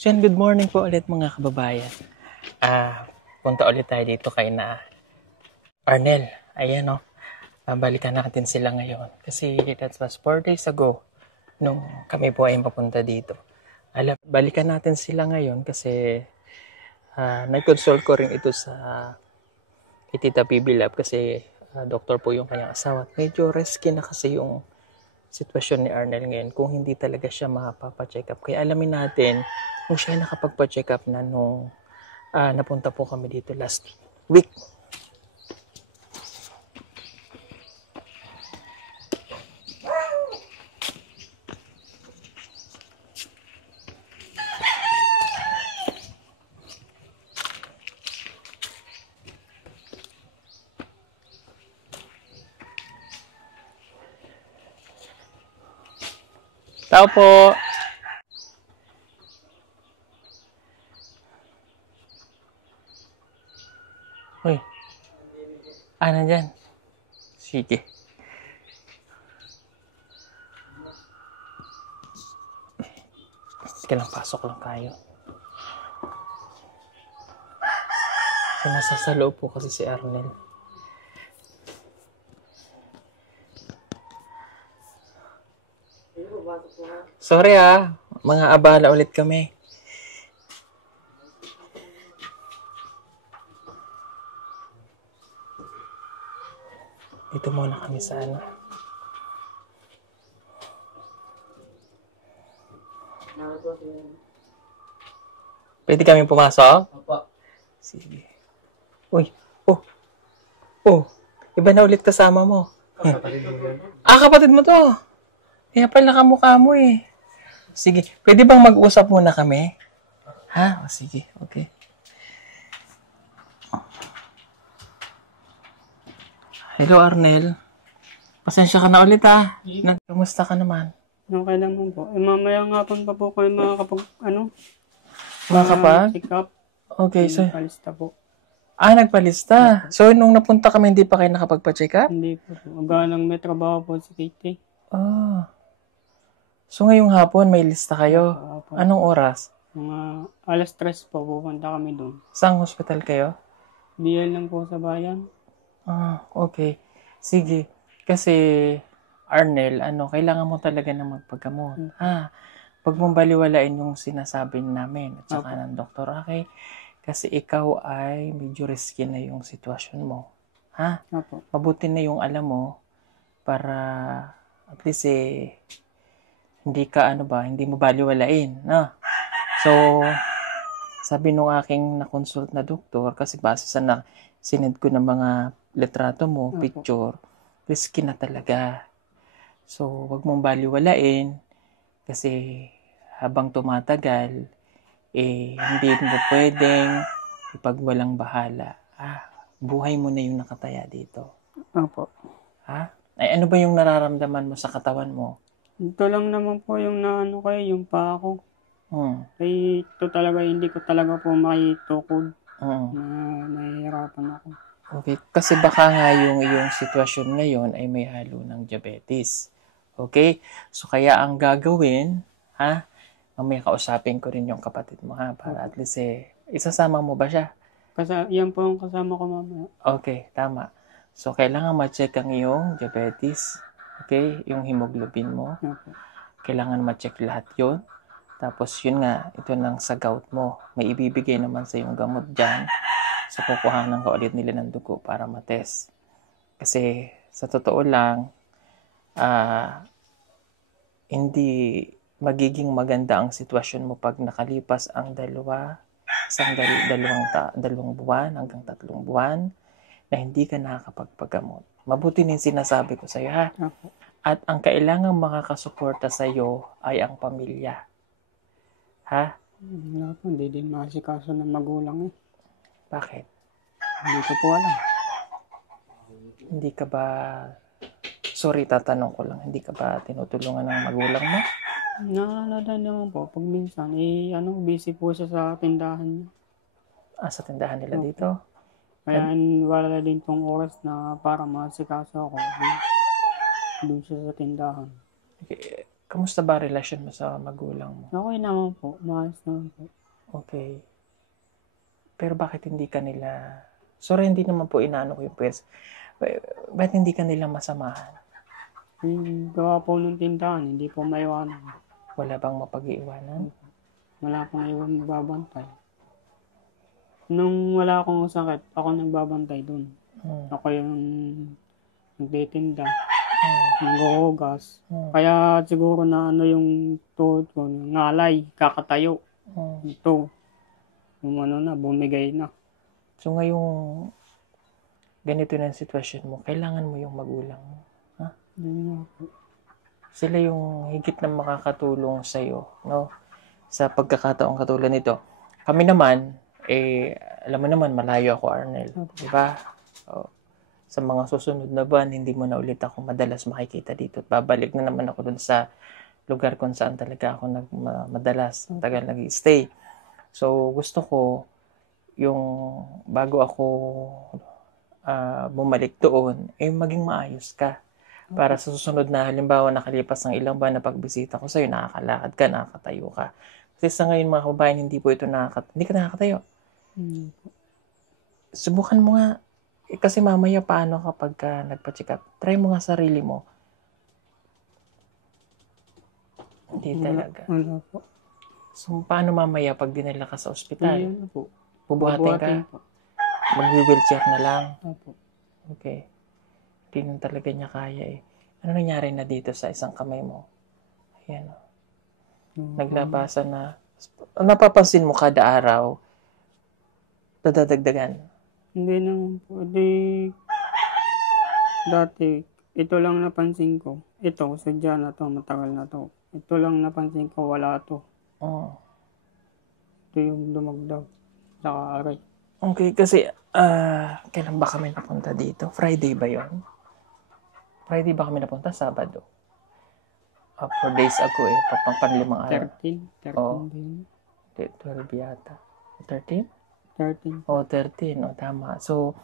So good morning po ulit mga kababayan. Punta ulit tayo dito kay na Arnel. Ayan o, balikan natin sila ngayon. Kasi that was 4 days ago nung kami po ay papunta dito. Balikan natin sila ngayon kasi nag-consult ko rin ito sa Tita PB Lab kasi doktor po yung kanyang asawa. Medyo risky na kasi yung sitwasyon ni Arnel ngayon kung hindi talaga siya mapapa-check up. Kaya alamin natin kung siya nakapagpa-check up na nung napunta po kami dito last week. Tao po. Uy. Nandyan. Sige. Sige lang, pasok lang tayo. Sinasasalo po kasi si Arnel. Sorry mga abala ulit kami. Dito muna kami sa Pwede kami pumasok? Opo. Sige. Uy. Iba na ulit kasama mo. Kapatid mo yan? Kapatid mo to. Kaya pala kamukha mo eh. Sige. Pwede bang mag-usap muna kami? Sige. Okay. Hello, Arnel. Pasensya ka na ulit Kamusta ka naman? Okay naman po. Mamaya nga pa po kayo Check up? Okay, so... Nagpalista po. Nagpalista. So, nung napunta kami, hindi pa kayo nakapagpa-check up? Hindi po. Hanggang may trabaho po si Katie. So, ngayong hapon, may lista kayo? Opo. Anong oras? Mga alas 3 po, pupunta kami doon. Saang hospital kayo? DL lang po sa bayan. Okay. Sige. Kasi, Arnel, kailangan mo talaga na magpagamot. Pag mong baliwalain yung sinasabi namin at saka ng doktor, okay? Kasi ikaw ay medyo risky na yung sitwasyon mo. Opo. Mabuti na yung alam mo para at least hindi mo baliwalain. So, sabi nung aking na-consult na doktor, kasi base sa sinend ko ng mga litrato mo, picture, risky na talaga. So, wag mong baliwalain kasi habang tumatagal, hindi mo pwedeng ipagwalang bahala. Buhay mo na yung nakataya dito. Opo. Ano ba yung nararamdaman mo sa katawan mo? Ito lang naman po yung yung paa ko. Ay, ito talaga, hindi ko talaga po makitukod. Nahihirapan ako. Okay, kasi baka nga yung sitwasyon ngayon ay may halo ng diabetes. Okay? So, kaya ang gagawin, mamaya kausapin ko rin yung kapatid mo, para at least isasama mo ba siya? Yan po ang kasama ko mamaya. Okay, tama. So, kailangan ma-check ang iyong diabetes. Okay? Yung hemoglobin mo. Okay. Kailangan ma-check lahat yun. Tapos, yun nga, ito nang sa gout mo. May ibibigay naman sa yung gamot dyan. So, kukuhanan ka ulit nila ng dugo para matest. Kasi, sa totoo lang, hindi magiging maganda ang sitwasyon mo pag nakalipas ang dalawang buwan hanggang 3 buwan na hindi ka nakakapagpagamot. Mabuti na yung sinasabi ko sa'yo, Okay. At ang kailangang makakasuporta sa'yo ay ang pamilya. Hindi din masikaso ng magulang Bakit? Hindi ko po alam. Hindi ka ba... Sorry, tatanong ko lang. Hindi ka ba tinutulungan ng magulang mo? Naalala naman po, pag minsan, busy po siya sa tindahan niya. Sa tindahan nila dito? Kaya wala din pong oras na para masikaso ako. Doon siya sa tindahan. Okay. Kamusta ba relasyon mo sa magulang mo? Okay naman po. Maayos naman po. Okay. Pero bakit hindi ka nila... Sorry, hindi naman po inaano ko yung pwes. Ba't hindi ka nila masamahan? Yung gawa po ng tindahan, hindi po maiwanan. Wala bang mapag-iiwanan? Wala pong iwan nagbabantay. Nung wala akong sakit, ako nagbabantay dun. Ako yung nagtitinda, nanghuhugas. Kaya siguro na ano yung tuhod ko, ngalay, kakatayo. Ito, yung ano na, bumigay na. So ngayong ganito na yung sitwasyon mo, kailangan mo yung magulang mo. Ha? Sila yung higit na makakatulong sa'yo, no? Sa pagkakataong katulad nito. Kami naman, alam mo naman, malayo ako, Arnel. Diba? Sa mga susunod na buwan, hindi mo na ulit ako madalas makikita dito. At babalik na naman ako dun sa lugar kung saan talaga ako madalas, tagal nag-stay. So, gusto ko, yung bago ako bumalik doon, maging maayos ka. Para sa susunod na, halimbawa, nakalipas ng ilang buwan na pagbisita ko sa'yo, nakakalakad ka, nakakatayo ka. Kasi sa ngayon, mga kababayan, hindi po ito hindi ka nakakatayo. Subukan mo nga. Kasi mamaya, paano kapag nagpa-check up? Try mo nga sarili mo. Hindi talaga. Wala po. So, paano mamaya pag dinala ka sa ospital? Ayun po. Bubuhatin ka? Po. Mag-wheelchair na lang? Opo. Okay. Hindi na talaga niya kaya eh. Ano nangyari na dito sa isang kamay mo? Ayan o. Naglabasa na. Napapansin mo kada araw, dadagdagan. Hindi naman po. Dati, ito lang napansin ko. Ito, sadya na to, matagal na to. Ito lang napansin ko, wala to. Ito yung dumagdag. Saka aray. Okay, kasi kailan ba kami napunta dito? Friday ba yon? Friday ba kami napunta? Sabado. 4 days ago panlimang araw. 13 Oo. ba yun? 12 yata. 13? 13. 13. Tama. So,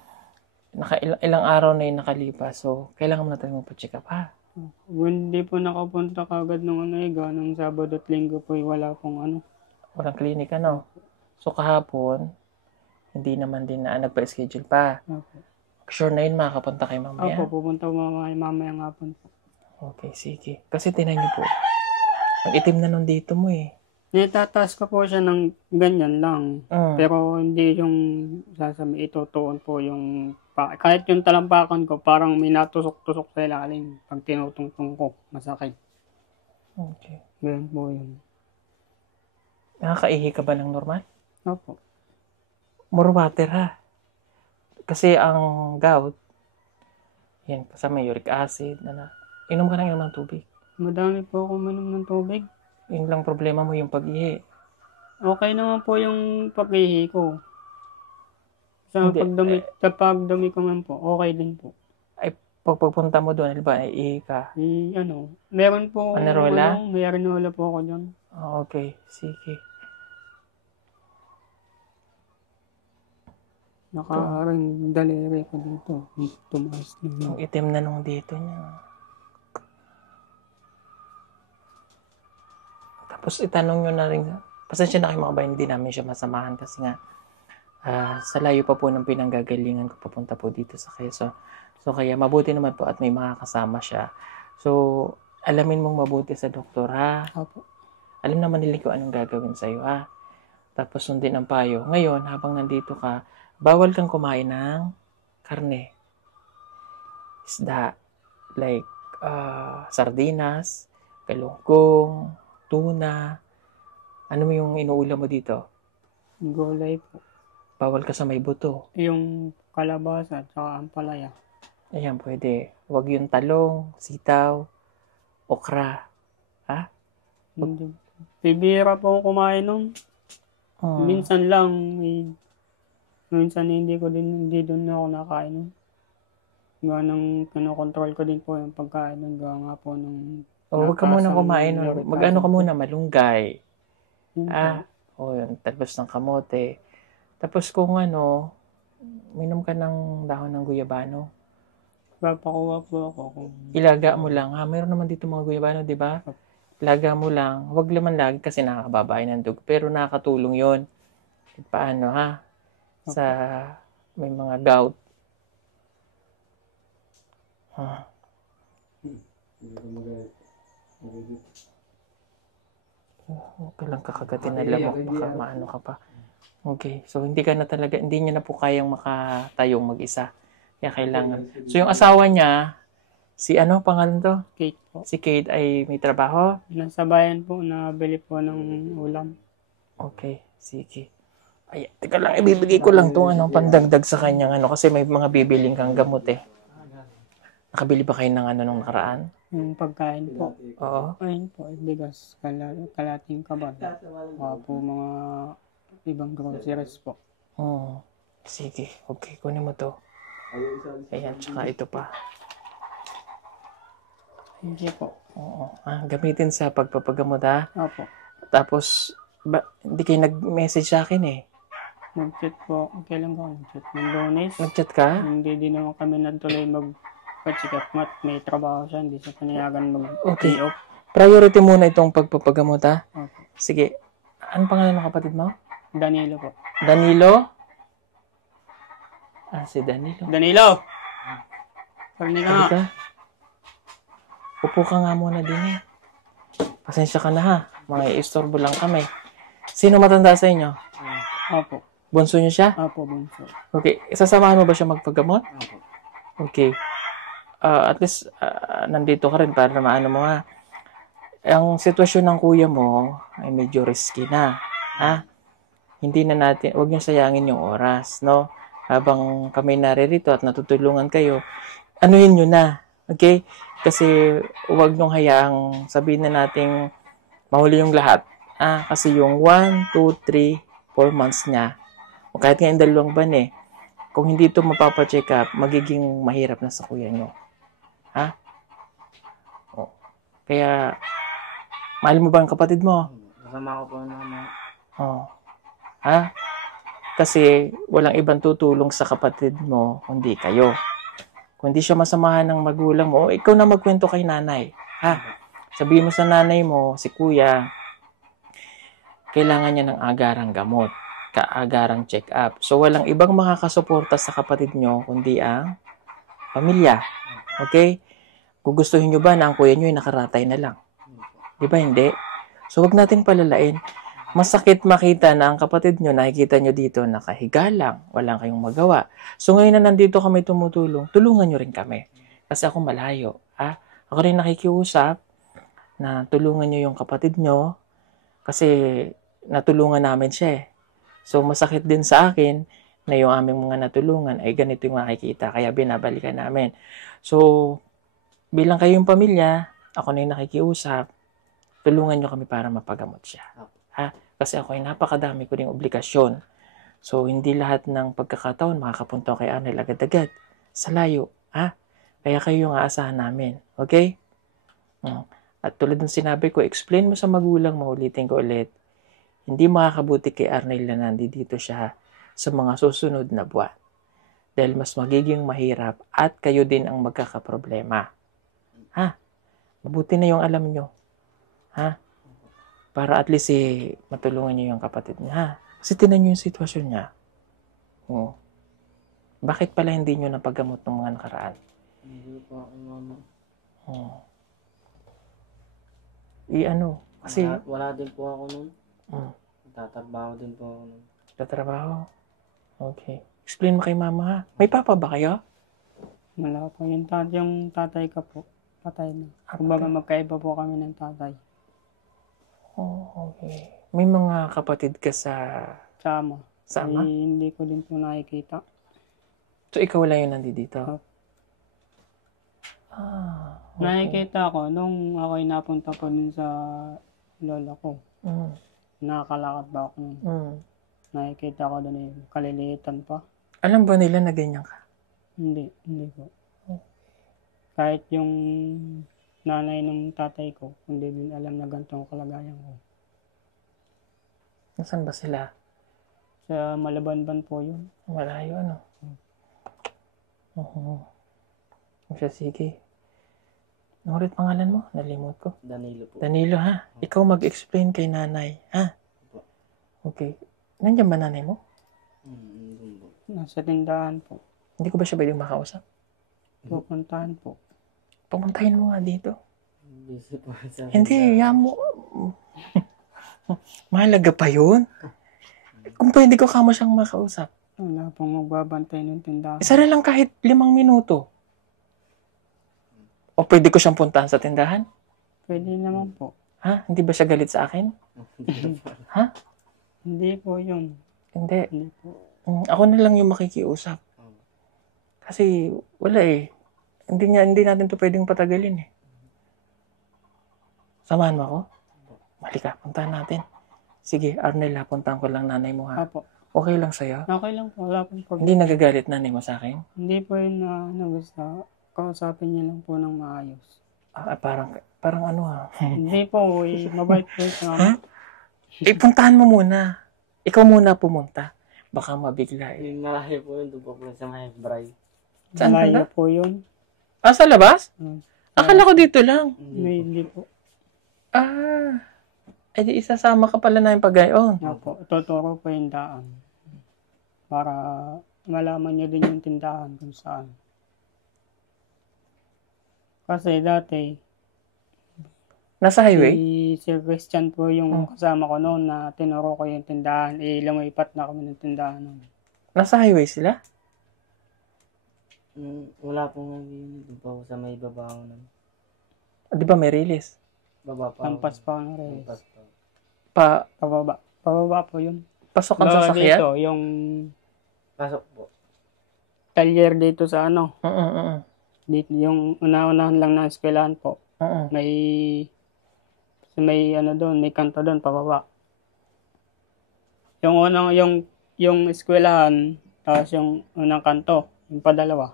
ilang araw na yung nakalipas. So, kailangan mo na tayo magpa-check up, ha? Hindi po nakapunta kagad ng ganong Sabado at Linggo po, wala pong Walang klinik, ano? So, kahapon, hindi naman din na nagpa-schedule pa. Okay. Sure na yun, makakapunta kayo mamaya? Opo, pupunta mamaya nga po. Okay, sige. Kasi tinan niyo po, ang itim na nung dito mo eh. Nitataas ko po siya ng ganyan lang. Pero hindi yung sasabi, itutuon po yung kahit yung talampakan ko, parang may natusok-tusok sa ilalim. Pag tinutungtong ko, masakit. Okay. Ganyan po yun. Nakakaihi ka ba ng normal? Opo. More water, ha? Kasi ang gout, yan, kasama uric acid, inom ka ng tubig. Madami po ako minom ng tubig. Yun lang problema mo, yung pag-ihi. Okay naman po yung pag-ihi ko. Sa pagdumi ko man po, okay din po. Ay, pagpunta mo doon, ba, ihi ka? Meron po, Panerola? may arenola po ako dyan. Okay, sige. Nakaharang daliri ko dito. Tumaas na. Ang itim na nung dito niya. Tapos itanong nyo na rin, pasensya na kayo mga bayan, hindi namin siya masamahan kasi nga sa layo pa po ng pinanggagalingan ko papunta po dito sa Quezon. So kaya mabuti naman po at may mga kasama siya. So alamin mong mabuti sa doktor, ha? Opo. Alam naman nila kung anong gagawin sa'yo, ha? Tapos sundin ang payo. Ngayon, habang nandito ka, bawal kang kumain ng karne. Isda. Like sardinas, galunggong, tuna. Ano mo yung inuulam mo dito? Gulay po. Bawal ka sa may buto. Yung kalabasa at saka ampalaya. Ayan, pwede. Huwag yung talong, sitaw, okra. Ha? Bibira po kumain nun. Minsan lang. Minsan hindi doon ako nakain nun. Ganang kinokontrol ko din po yung pagkain nun. Gawa nga po nung huwag ka muna kumain. Mag-ano ka muna, malunggay. Yun, talbos ng kamote. Tapos kung minom ka ng dahon ng guyabano. Papakuha po ako. Ilaga mo lang, ha? Mayroon naman dito mga guyabano, di ba? laga mo lang, wag naman lagi kasi nakakababay ng dugo, pero nakakatulong yon. Paano ha? Sa may mga gout. Huwag ka lang kakagatin na lamok, baka maano ka pa. Okay, so hindi niya na po kayang makatayong mag-isa. Kaya kailangan. So yung asawa niya, si ano pangalan to? Kate po. Si Kate ay may trabaho? Nasa bayan po, nabili po ng ulam. Okay, sige. Ay, teka lang, ibibigay ko lang itong pandagdag sa kanyang kasi may mga bibiling kang gamot eh. Nakabili ba kayo ng nung nakaraan? Yung pagkain po. Oo. Ayun po, bigas, kalating kaban. Po mga ibang groceries po. Sige, okay, kunin mo to. Ayan, tsaka ito pa. Hindi po. Oo. Gamitin sa pagpapagamot ha? Opo. Tapos, hindi kayo nag-message sa akin eh. Nag-chat po. Kailan ko nag-chat? Ng Lunes. Nag-chat ka? Hindi din naman kami natuloy mag-check up. May trabaho siya. Hindi siya panayagan Okay. mag-off. Priority muna itong pagpapagamot ha? Opo. Sige. Anong pangalan ng kapatid mo? Danilo po. Danilo? Si Danilo. Danilo! Sorry ka nga. Upo ka nga muna din eh. Pasensya ka na ha. Mga istorbo lang kami. Sino matanda sa inyo? Opo. Bunso niyo siya? Opo, bunso. Okay. Sasamahan mo ba siya magpagamot? Opo. Okay. At least, nandito ka rin para maano mo ha. Ang sitwasyon ng kuya mo ay medyo risky na. Ha? Hindi na natin, huwag niyo sayangin yung oras, no? Habang kami naririto at natutulungan kayo, anuhin nyo na. Okay? Kasi huwag niyong hayaang sabihin na nating mahuli yung lahat. Kasi yung 1, 2, 3, 4 months niya, o kahit nga yung 2 buwan kung hindi ito mapapacheck up, magiging mahirap na sa kuya nyo. Ha? Kaya, mahal mo ba ang kapatid mo? Kasama ko po naman. Ha? Kasi walang ibang tutulong sa kapatid mo, kundi kayo. Kung di siya masamahan ng magulang mo, ikaw na magkwento kay nanay. Ha? Sabihin mo sa nanay mo, si kuya, kailangan niya ng agarang gamot, kaagarang check-up. So, walang ibang makakasuporta sa kapatid nyo, kundi ang pamilya. Okay? Gugustuhin nyo ba na ang kuya nyo ay nakaratay na lang? Di ba hindi? So, wag nating palalain. Masakit makita na ang kapatid nyo, nakikita nyo dito, nakahiga lang, walang kayong magawa. So ngayon na nandito kami tumutulong, tulungan nyo rin kami. Kasi ako malayo. Ako rin nakikiusap na tulungan nyo yung kapatid nyo kasi natulungan namin siya. So masakit din sa akin na yung aming mga natulungan ay ganito yung makikita, kaya binabalikan namin. So bilang kayong pamilya, ako na yung nakikiusap, tulungan nyo kami para mapagamot siya. Kasi ako ay napakadami ko ring obligasyon. So, hindi lahat ng pagkakataon makakapunta kay Arnel agad-agad. Sa layo. Kaya kayo yung aasahan namin. Okay? At tulad ng sinabi ko, explain mo sa magulang mo, ulitin ko ulit, hindi makakabuti kay Arnel na nandito siya sa mga susunod na buwan. Dahil mas magiging mahirap at kayo din ang magkakaproblema. Mabuti na yung alam nyo. Para at least matulungan niyo yung kapatid niya. Kasi tinan niyo yung sitwasyon niya. Bakit pala hindi niyo napagamot ng mga nakaraan? Hindi po ako mama. Kasi... Wala din po ako nun. Tatrabaho din po ako nun. Tatrabaho? Okay. Explain mo kay mama ha. May papa ba kayo? Wala po. Yung tatay ka po. Patay na. Kumbaga magkaiba po kami ng tatay. Okay. May mga kapatid ka sa... Sama. Sama? Hindi ko din po nakikita. So, ikaw lang yung nandito? Okay. Nakikita ko nung ako'y napunta po din sa lola ko. Nakakalakad ba ako nun? Nakikita ko doon kalilitan pa. Alam ba nila na ganyan ka? Hindi po. Kahit yung nanay ng tatay ko, hindi din alam na ganitong kalagayan ko. Nasaan ba sila? Sa Malabanban po yun. Malayo, Sige. Ano ulit pangalan mo? Nalimot ko. Danilo po. Danilo, ha? Ikaw mag-explain kay nanay, ha? Opo. Okay. Nandiyan ba nanay mo? Nandun po. Nasa tindahan po. Hindi ko ba siya pwedeng makausap? Pupuntahan po. Pumuntahin mo nga dito. Busy po sa Hindi, mo. Mahalaga pa yun. Kung pwede ko kamo siyang makausap. Wala pong magbabantay ng tindahan. Isa rin lang kahit 5 minuto. O pwede ko siyang puntahan sa tindahan? Pwede naman po. Ha? Hindi ba siya galit sa akin? Ha? Hindi po yun. Hindi. Hindi po. Ako na lang yung makikiusap. Kasi wala eh. Hindi natin to pwedeng patagalin eh. Samahan mo ako? Halika, puntahan natin. Sige, Arnel, puntahan ko lang nanay mo ha. Apo. Okay lang sa'yo? Okay lang po. Wala pong problem. Hindi nagagalit nanay mo sa akin? Hindi po yun na basta kausapin niya lang po ng maayos. Parang ano ha? Hindi po. Mabait po siya. Ha? Puntahan mo muna. Ikaw muna pumunta. Baka mabigla eh. Yung malayo po yun, doon po sa may Bray. Saan ka Malayo na? po yun. Sa labas? Hmm. Akala ko dito lang. Hindi po. Di isasama ka pala na yung pagayon. Opo. Tuturo po yung daan. Para malaman niya din yung tindahan kung saan. Kasi dati, Nasa highway? si Sir Christian po yung kasama ko noon na tinuro ko yung tindahan. Lumipat na kami ng tindahan noon. Nasa highway sila? Wala pong doon po sa may babaw nun. Di ba may release? Baba pa. Lampas pa ang rin. Lampas pa. Pababa. Pababa po yun. Pasok ang sasakyan? Dito, yung Pasok po. talyer dito sa ano. Oo. Dito, yung una-unahan lang ng eskwelahan po. May ano doon, may kanto doon, pababa. Yung unang, yung eskwelahan, tapos yung unang kanto, yung padalawa.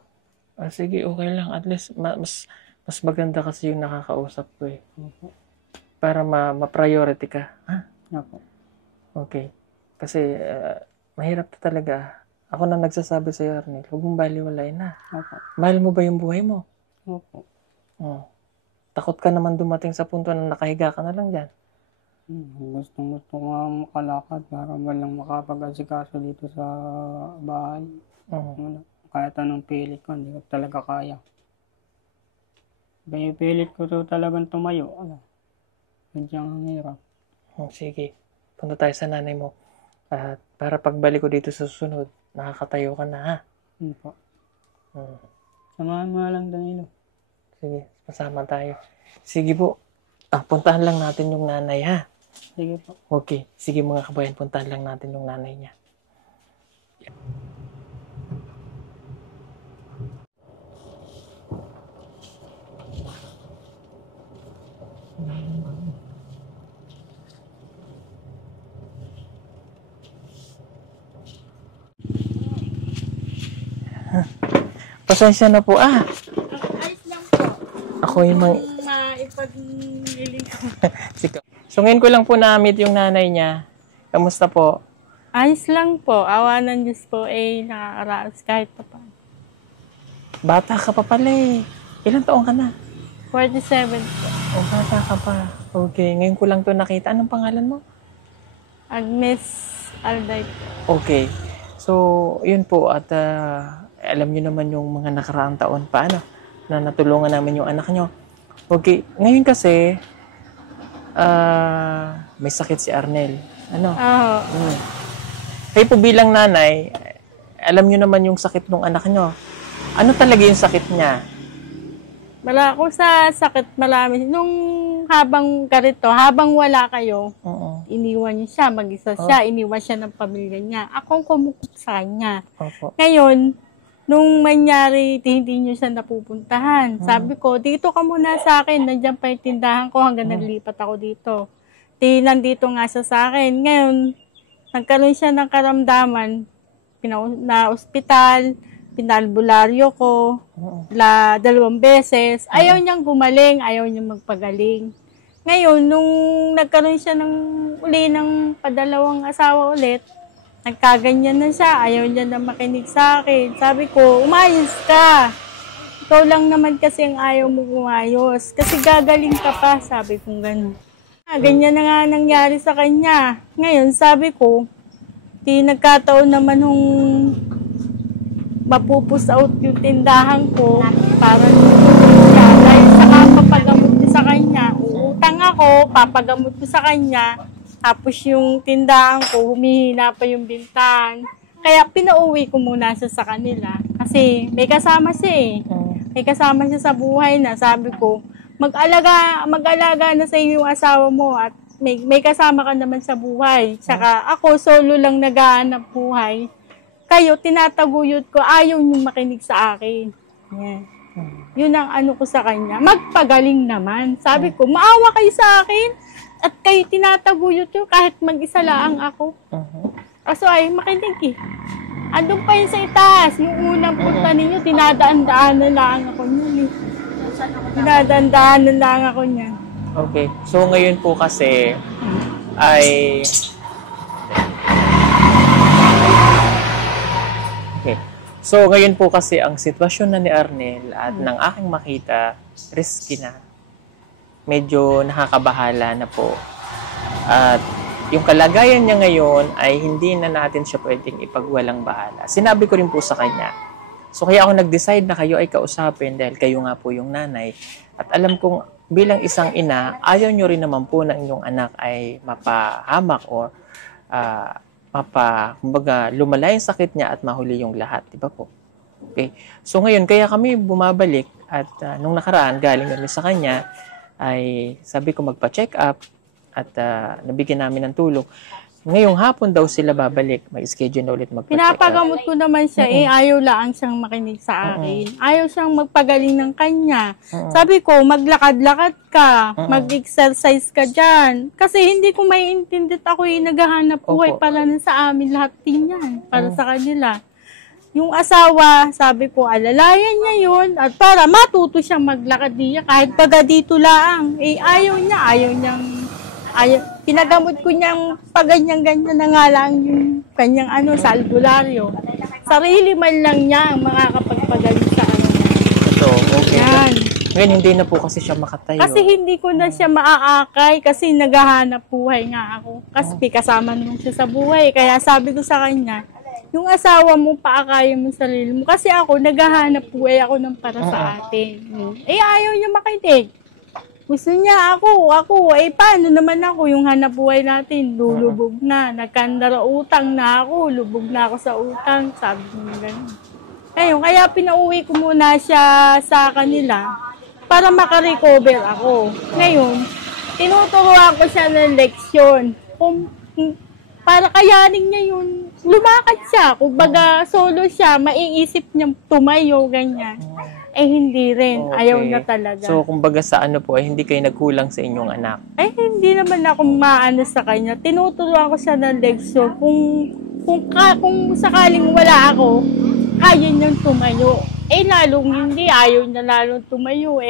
Sige, okay lang. At least, mas maganda kasi yung nakakausap ko eh. Para ma-priority ka. Ha? Opo. Okay. Kasi, mahirap na talaga. Ako na nagsasabi sa'yo, Arnel, huwag mong baliwalain na. Opo. Mahal mo ba yung buhay mo? Opo. Takot ka naman dumating sa punto na nakahiga ka na lang dyan. Gusto ko nga makalakad para walang makapag-asikaso dito sa bahay. Kahit anong pilit ko, hindi ko talaga kaya. Kaya pilit ko to talagang tumayo. Sadyang ang hirap. Sige, punta tayo sa nanay mo. At para pagbalik ko dito sa susunod, nakakatayo ka na ha. Po. Samahan mo na lang, Danilo. Sige, pasama tayo. Sige po. Puntahan lang natin yung nanay ha. Sige po. Okay. Sige mga kabayan, puntahan lang natin yung nanay niya. Pasensya na po Ayos lang po. Ako yung Maipag-liling ko. So ngayon ko lang po na-meet yung nanay niya. Kamusta po? Ayos lang po. Awa ng Diyos po nakakaraos kahit pa pa. Bata ka pa pala eh. Ilang taong ka na? 47 po. Bata ka pa. Okay, ngayon ko lang to nakita. Anong pangalan mo? Agnes Alday po. Okay. So, yun po. At alam nyo naman yung mga nakaraang taon pa, na natulungan namin yung anak nyo. Okay. Ngayon kasi, may sakit si Arnel. Oo. Kayo po bilang nanay, alam nyo naman yung sakit ng anak nyo. Ano talaga yung sakit niya? Kung sa sakit marami. Nung habang wala kayo, iniwan niyo siya, mag-isa siya, iniwan siya ng pamilya niya. Akong kumukot sa kanya. Opo. Ngayon, nung mangyari, hindi niyo siya napupuntahan. Sabi ko, dito ka muna sa akin. Nandiyan pa yung tindahan ko hanggang naglipat ako dito. Nandito nga siya sa akin. Ngayon, nagkaroon siya ng karamdaman. Na ospital, pinalbularyo ko, 2 beses. Ayaw niyang gumaling, ayaw niyang magpagaling. Ngayon, nung nagkaroon siya uli ng padalawang asawa ulit, nagkaganyan na siya, ayaw niya na makinig sa akin. Sabi ko, umayos ka. Ikaw lang naman kasi ang ayaw mo umayos. Kasi gagaling ka pa, sabi kong gano'n. Ganyan na nga nangyari sa kanya. Ngayon, sabi ko, nagkataon naman nung mapupus out yung tindahan ko para siya. Dahil sa papagamot ko sa kanya, uutang ako, papagamot ko sa kanya, tapos yung tindahan ko, humihina pa yung bintahan. Kaya pinauwi ko muna siya sa kanila. Kasi may kasama siya eh. May kasama siya sa buhay na. Sabi ko, mag-alaga na sa iyo yung asawa mo at may kasama ka naman sa buhay. Saka ako, solo lang naghahanap buhay. Kayo, tinataguyod ko, ayaw niyong makinig sa akin. Yeah. Yun ang ano ko sa kanya. Magpagaling naman. Sabi ko, maawa kayo sa akin at kayo tinataguyod ko kahit mag-isa lang ako. Kaso ay makinig eh. Andun pa yun sa itaas. Yung unang punta ninyo, dinadaan-daanan lang ako niyan eh. Dinadaan-daanan lang ako niyan. Okay. So ngayon po kasi ay okay. So ngayon po kasi ang sitwasyon na ni Arnel at ng aking makita, risky na. Medyo nakakabahala na po. At yung kalagayan niya ngayon ay hindi na natin siya pwedeng ipagwalang bahala. Sinabi ko rin po sa kanya. So kaya ako nag-decide na kayo ay kausapin dahil kayo nga po yung nanay. At alam kong bilang isang ina, ayaw nyo rin naman po na inyong anak ay mapahamak o kumbaga, lumala yung sakit niya at mahuli yung lahat. Diba po? Okay. So ngayon, kaya kami bumabalik at nung nakaraan, galing kami sa kanya, ay sabi ko magpa-check up at nabigyan namin ng tulong. Ngayong hapon daw sila babalik. May schedule na ulit magpa-check up. Pinapagamot ko naman siya ayaw lang siyang makinig sa akin. Ayaw siyang magpagaling ng kanya. Sabi ko, maglakad-lakad ka, mag-exercise ka dyan. Kasi hindi ko maiintindi at ako yung naghahanap buhay para na sa amin lahat din yan. Para sa kanila. Yung asawa, sabi ko, alalayan niya yun at para matuto siyang maglakad niya kahit baga dito lang. Ayaw niyang pinagamot ko niyang paganyan-ganyan na nga lang yung kanyang sa albularyo. Sarili man lang niya ang makakapagpagaling sa kanya. So, okay. Yan. Ngayon, hindi na po kasi siya makatayo. Kasi hindi ko na siya maaakay kasi naghahanap buhay nga ako. Kasi kasama naman siya sa buhay. Kaya sabi ko sa kanya, yung asawa mo, paakayin mo sarili mo. Kasi ako, naghahanap buhay ako ng para sa atin. Ayaw niya makinig. Gusto niya ako, paano naman ako, yung hanap buhay natin, lulubog na, nagkandara utang na ako, lubog na ako sa utang, sabi niya gano'n. Ayun, kaya pinauwi ko muna siya sa kanila para makarecover ako. Ngayon, tinuturuan ko siya ng leksyon. Para kayanin niya yun, lumakad siya, kumbaga solo siya, maiisip niyang tumayo, ganyan. Hindi rin. Okay. Ayaw na talaga. So, kumbaga sa po, hindi kayo nagkulang sa inyong anak? Hindi naman ako maano sa kanya. Tinuturuan ko siya ng leksyon. Kung sakaling wala ako, kaya niyang tumayo. Lalong hindi. Ayaw niya lalong tumayo.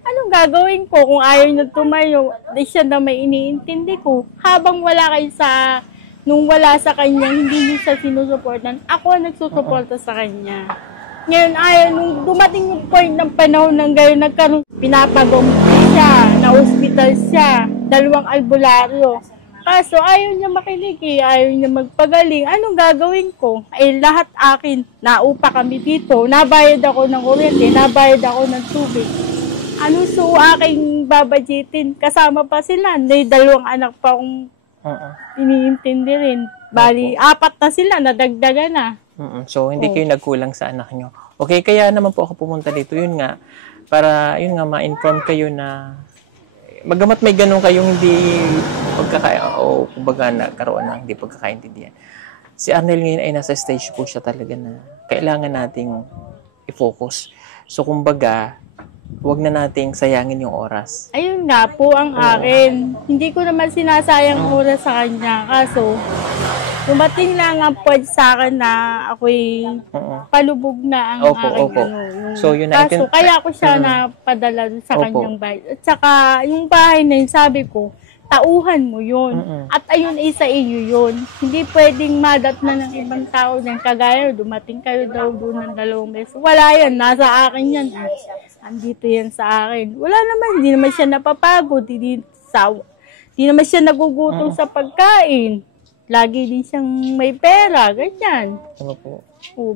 Anong gagawin ko kung ayaw niya tumayo? Siya na may iniintindi ko. Habang wala kayo nung wala sa kanya, hindi niyo siya sinusuportan. Ako ang nagsusuporta sa kanya. Ngayon, nung dumating yung point ng panahon ng gayon, pinapagong siya, na-hospital siya, 2 albularyo. Kaso, ayaw niya makinig ayaw niya magpagaling. Anong gagawin ko? Lahat akin, naupa kami dito, nabayad ako ng kuryente, nabayad ako ng tubig. Aking babadgetin? Kasama pa sila, may 2 anak pa akong iniintindi rin. Bali, 4 na sila, nadagdagan na. So, hindi kayo nagkulang sa anak nyo. Okay, kaya naman po ako pumunta dito. Yun nga, para ma-inform kayo na magamat may ganun kayong hindi o kumbaga nagkaroon ng hindi pagkakaintindihan. Si Arnel ngayon ay nasa stage po siya talaga na kailangan nating i-focus. So, kumbaga, huwag na nating sayangin yung oras. Ayun nga po ang akin. Hindi ko naman sinasayang oras sa kanya. Kaso, dumating lang ang point sa akin na ako'y palubog na ang aking So, yun kaso, kaya ko siya napadala sa kanyang bahay. At saka, yung bahay na yun, sabi ko, tauhan mo yun. Mm-mm. At ayun ay sa iyo yun. Hindi pwedeng madat na ng ibang tao dyan. Kagaya, dumating kayo daw doon ng 2 beses. Wala yan, nasa akin yan. Andito yan sa akin. Wala naman, hindi naman siya napapagod. Hindi naman siya nagugutom sa pagkain. Lagi din siyang may pera, ganyan. Ano po?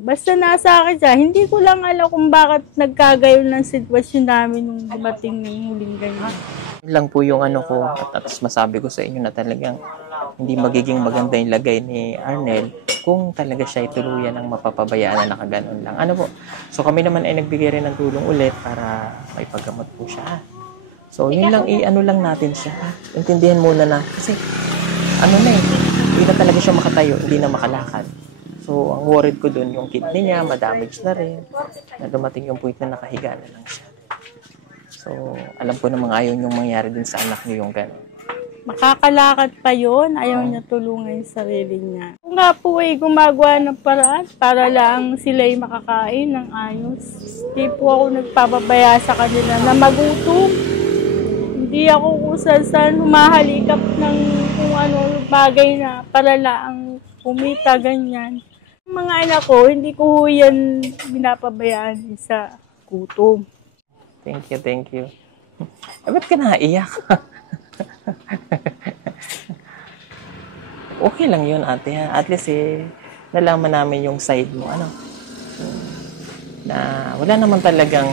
Basta nasa akin siya. Hindi ko lang alam kung bakit nagkagayon ng sitwasyon namin nung dumating ng huling ganyan. Yun lang po yung ano ko at masabi ko sa inyo na talagang hindi magiging maganda yung lagay ni Arnel kung talaga siya tuluyan ng mapapabayaan na nakaganon lang. Ano po? So kami naman ay nagbigay rin ng tulong ulit para may paggamot po siya. So yun lang, i-ano lang natin siya. Intindihan muna na kasi ano na hindi na talaga siya makatayo, hindi na makalakad. So, ang worried ko dun, yung kidney niya, madamage na rin. Na dumating yung point na nakahiga na lang siya. So, alam ko namang ayaw yung mangyari din sa anak niyo yung gano'n. Makakalakad pa yun, ayaw niya tulungan yung sarili niya. Kung nga po ay gumagawa ng paraan para lang sila'y makakain ng ayos. Hindi po ako nagpapabaya sa kanila na magutom. Hindi ako kung saan humahalikap ng kung ano bagay na para lang kumita, ganyan. Mga anak ko, hindi ko yan binapabayaan sa gutom. Thank you, thank you. Ba't ka naiyak? Okay lang yun, ate. Ha? At least nalaman namin yung side mo. Ano? Na wala naman talagang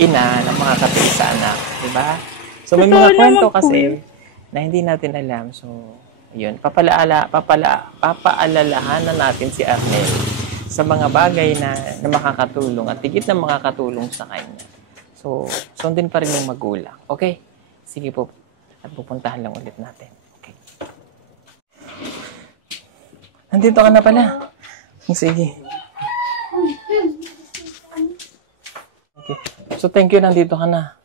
ina na makakatiis sa anak. Diba? So may mga kwento kasi na hindi natin alam. So, yun. Papaalalahanan natin si Arnel sa mga bagay na makakatulong at higit na makakatulong sa kanya. So, sundin pa rin yung magulang. Okay? Sige po. At pupuntahan lang ulit natin. Okay. Nandito ka na pala. Sige. Okay. So, thank you. Nandito ka na.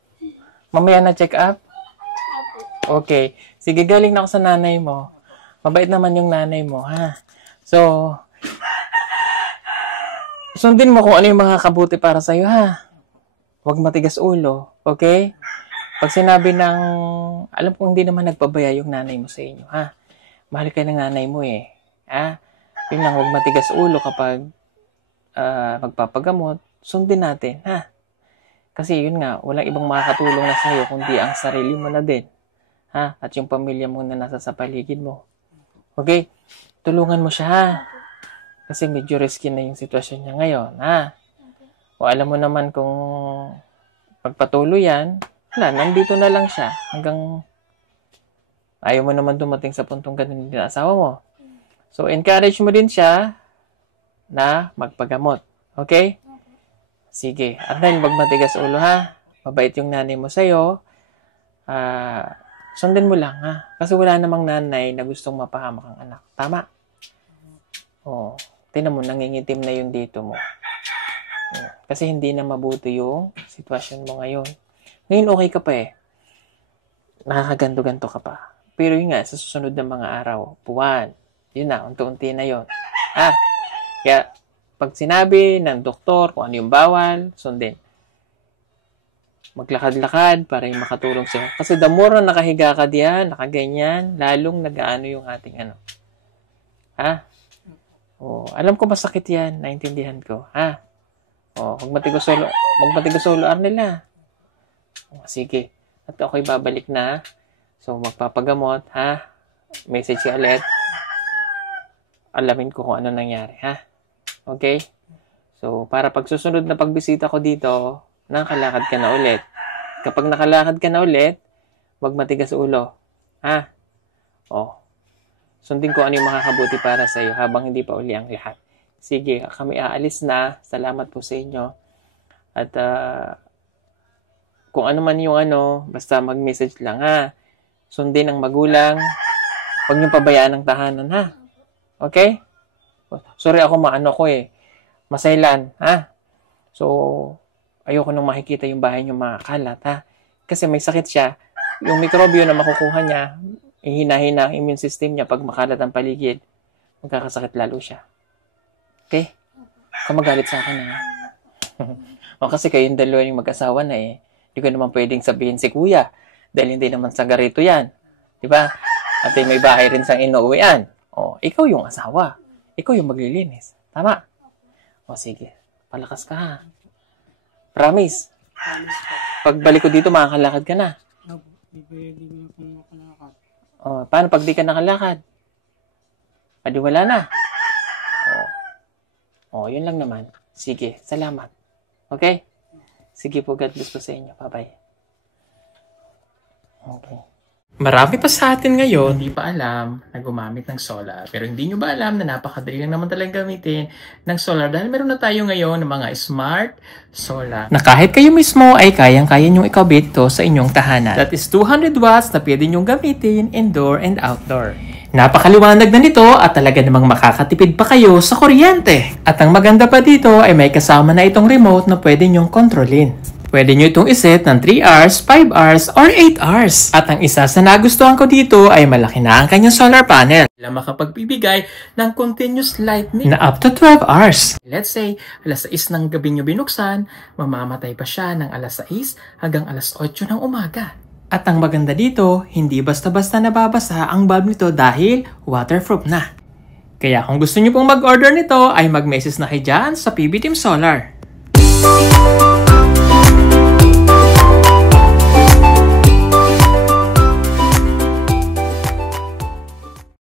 Mamaya na check up? Okay. Sige, galing na ako sa nanay mo. Mabait naman yung nanay mo, ha? So, sundin mo kung ano yung mga kabuti para sa'yo, ha? Huwag matigas ulo, okay? Pag sinabi ng, alam ko hindi naman nagpabaya yung nanay mo sa inyo, ha? Mahal ka ng nanay mo, ha? Yun lang, huwag matigas ulo kapag magpapagamot. Sundin natin, ha? Kasi yun nga, walang ibang makakatulong na sa'yo kundi ang sarili mo na din, ha? At yung pamilya mo na nasa sa paligid mo. Okay? Tulungan mo siya, ha? Kasi medyo risky na yung sitwasyon niya ngayon, ha? O alam mo naman kung pagpatuloy yan, wala, nandito na lang siya hanggang ayaw mo naman dumating sa puntong ganun din ang asawa mo. So, encourage mo din siya na magpagamot. Okay? Sige. Arnel, wag matigas ulo, ha? Mabait yung nanay mo sa'yo. Sundin mo lang, ha? Kasi wala namang nanay na gustong mapahamak ang anak. Tama? Oo. Tingnan mo, nangingitim na yung dito mo. Kasi hindi na mabuti yung sitwasyon mo ngayon. Ngayon okay ka pa Nakakaganto-ganto ka pa. Pero yun nga, sa susunod na mga araw, buwan, yun na, unti-unti na yun. Kaya, pag sinabi ng doktor kung ano yung bawal, sundin. Maglakad-lakad para yung makatulong sa'yo. Kasi the more na nakahiga ka diyan, nakaganyan, lalong nag-aano yung ating ano. Alam ko masakit yan, naintindihan ko. Huwag matigas ulo, Arnel, sige. At ako'y babalik na. So, magpapagamot, Message ka ulit. Alamin ko kung ano nangyari, Okay? So, para pag susunod na pagbisita ko dito, nakalakad ka na ulit. Kapag nakalakad ka na ulit, huwag matigas ulo. Sundin ko ano yung makakabuti para sa iyo habang hindi pa uli ang lahat. Sige, kami aalis na. Salamat po sa inyo. At kung ano man yung basta mag-message lang, Sundin ang magulang. Huwag niyong pabayaan ang tahanan, Okay? Sorry ako masailan, So, ayoko nung makikita yung bahay niyo makakalat, Kasi may sakit siya. Yung mikrobyo na makukuha niya, ihina-hina ang immune system niya pag makalat ang paligid. Magkakasakit lalo siya. Okay? Kamagalit sa akin, kasi kayong dalawa yung mag-asawa na, Hindi ko naman pwedeng sabihin si kuya. Dahil hindi naman sagarito yan. Di ba? At may bahay rin sang inuuwian. O, ikaw yung asawa. Ikaw yung maglilinis. Tama? O, sige. Palakas ka ha. Promise. Pagbalik ko dito, makakalakad ka na. Hindi mo na po makalakad. O, paano pag di ka nakalakad? Pwede wala na. O, yun lang naman. Sige, salamat. Okay? Sige po, God bless po sa inyo. Bye-bye. Okay. Marami pa sa atin ngayon, hindi pa alam na gumamit ng solar. Pero hindi nyo ba alam na napakadali lang naman talagang gamitin ng solar dahil meron na tayo ngayon ng mga smart solar. Na kahit kayo mismo ay kayang-kaya nyong ikabit ito sa inyong tahanan. That is 200 watts na pwede nyong gamitin indoor and outdoor. Napakaliwanag na nito at talaga namang makakatipid pa kayo sa kuryente. At ang maganda pa dito ay may kasama na itong remote na pwede nyong kontrolin. Pwede nyo itong iset ng 3 hours, 5 hours, or 8 hours. At ang isa sa nagustuhan ko dito ay malaki na ang kanyang solar panel. Na makapagbibigay ng continuous lightning na up to 12 hours. Let's say, alas 6 ng gabi nyo binuksan, mamamatay pa siya ng alas 6 hanggang alas 8 ng umaga. At ang maganda dito, hindi basta-basta nababasa ang bulb nito dahil waterproof na. Kaya kung gusto nyo pong mag-order nito, ay mag-message na kayo dyan sa PB Team Solar.